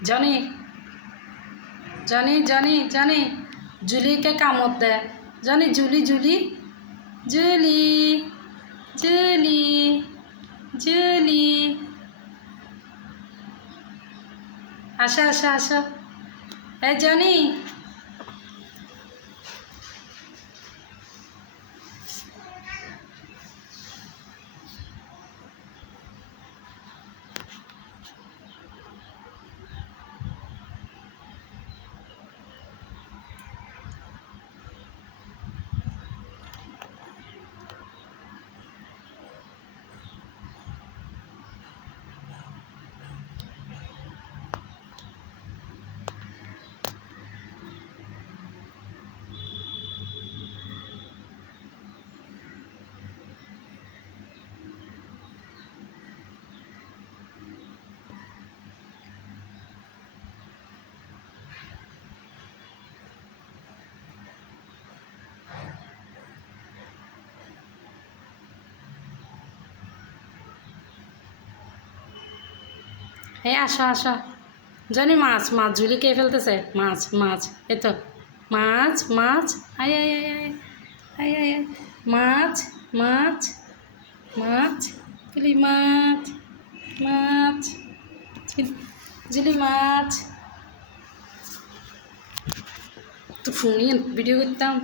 জানি জানি জানি জানি জুলিকে কামড় দেয় জানি Julie Julie Julie Julie Julie আসা আসা আসা এই জানি এই আসো আসো জানি মাছ মাছ ঝুলি কে ফেলতেছে মাছ মাছ এই তো মাছ মাছ আয় আয় আয় আয় আয় আয় আয় মাছ মাছ মাছ ঝুলি মাছ মাছ ঝুলি মাছ তো ফোন ভিডিও করতাম